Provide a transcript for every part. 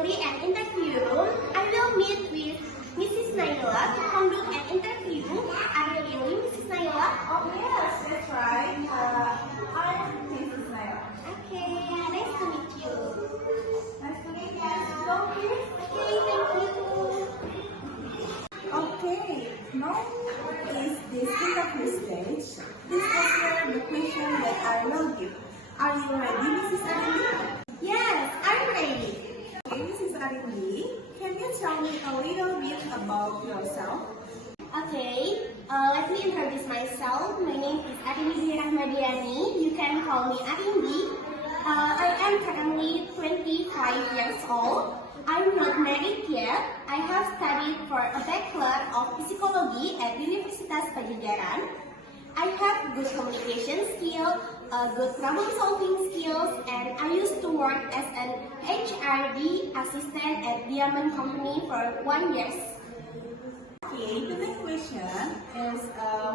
during an interview, I will meet with Mrs. Naila to conduct an interview. Are you really Mrs. Naila? Oh yes, that's right. I'm Mrs. Naila. Okay, nice to meet you. Nice to meet you. Go please. Okay, thank you. Okay, now is this interview stage. Please answer the question that I will give. Are you ready, Mrs. Arindi? Yes, I'm ready. Okay, Mrs. Arindi, can you tell me a little bit about yourself? Okay, let me introduce myself. My name is Arindi Rahmadiani. You can call me Arindi. I am currently 25 years old. I'm not married yet. I have studied for a Bachelor of Psychology at Universitas Padjadjaran. I have good communication skills, good problem-solving skills, and I used to work as an HRD assistant at Diamond Company for 1 year. Okay, the next question is,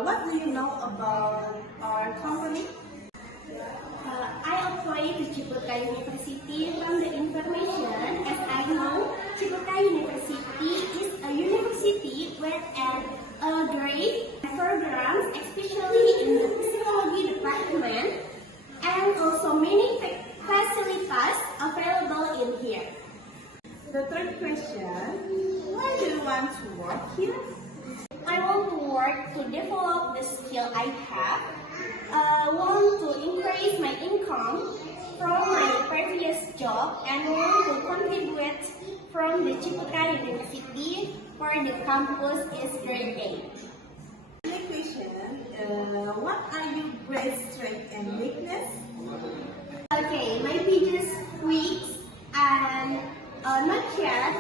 what do you know about our company? I applied to Ciputa University from the information. As I know, Ciputa University is a university with a great programs, especially in the psychology department, and also many facilities available in here. The third question, why do you want to work here? I want to work to develop the skill I have. Want to increase my income from my previous job and want to contribute from the Ciputa University for the campus is grade 8. Next question, what are your great strengths and weakness? Okay, my biggest weeks and not yet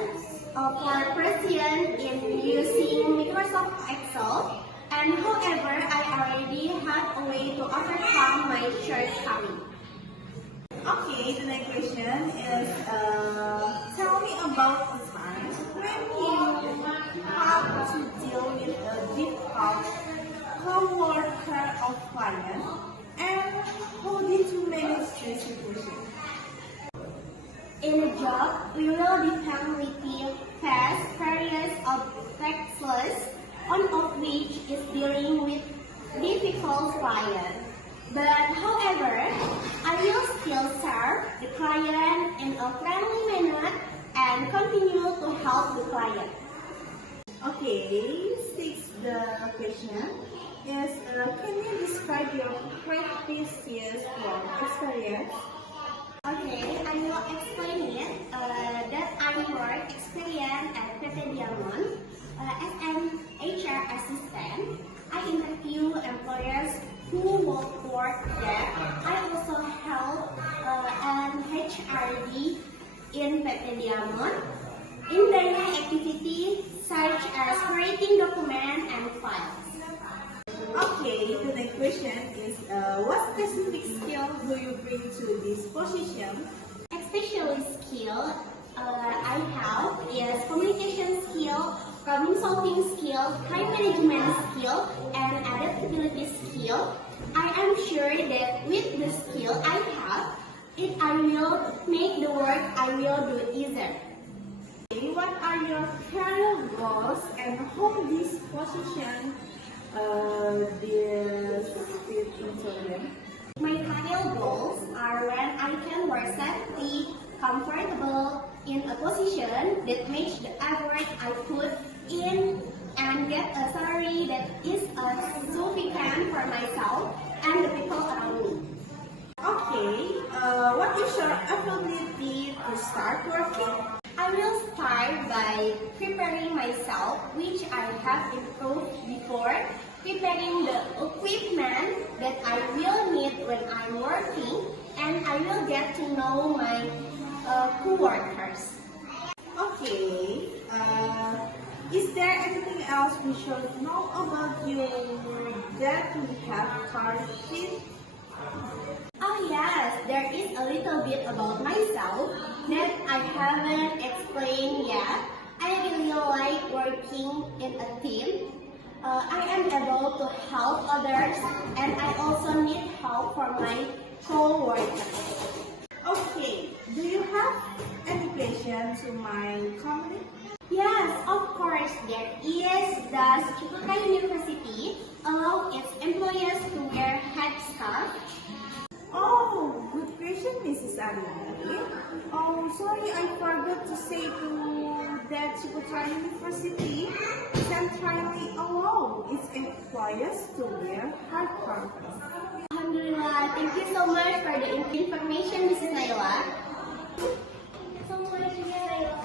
for present in using Microsoft Excel. And however, I already have a way to overcome my shortcoming. Okay, the next question is, tell me about a time when you have to deal with a difficult co-worker or client, and how did you manage this situation? In a job, we will definitely face various obstacles, one of which is dealing with difficult clients. But however, I will still serve the client in a friendly manner and continue to help the client. Okay, the question is, can you describe your previous work experience? Okay, I will explain it. That I work experience at PT Diamond as an HR assistant. I interview employers who will work there. I also help an HRD in PT Diamond in daily activities such as creating documents and files. Okay, the next question is, what specific skill do you bring to this position? Especially skill I have is communication skill, problem solving skill, time management skill, and adaptability skill. I am sure that with the skill I have, I will make the work I will do easier. What are your career goals and how this position fit into them? My career goals are when I can work safely, comfortable in a position that matches the effort I put in and get a salary that is sufficient for myself and the people around me. Okay, what is your ability to start working? I will start by preparing myself, which I have improved before, preparing the equipment that I will need when I'm working, and I will get to know my co-workers. Okay, is there anything else we should know about you that we have covered? Oh yes, there is a little bit about myself that I haven't explained yet. I really like working in a team. I am able to help others and I also need help from my co-workers. Okay, do you have any question to my company? Yes, of course, there is the Ciputra University allow its employees to wear headscarf. Oh, good question, Mrs. Ariani. Oh, sorry, I forgot to say to that Ciputra University centrally allow its employees to wear hard covers. Alhamdulillah, thank you so much for the information, Mrs. Naila. So much, Mrs. Naila.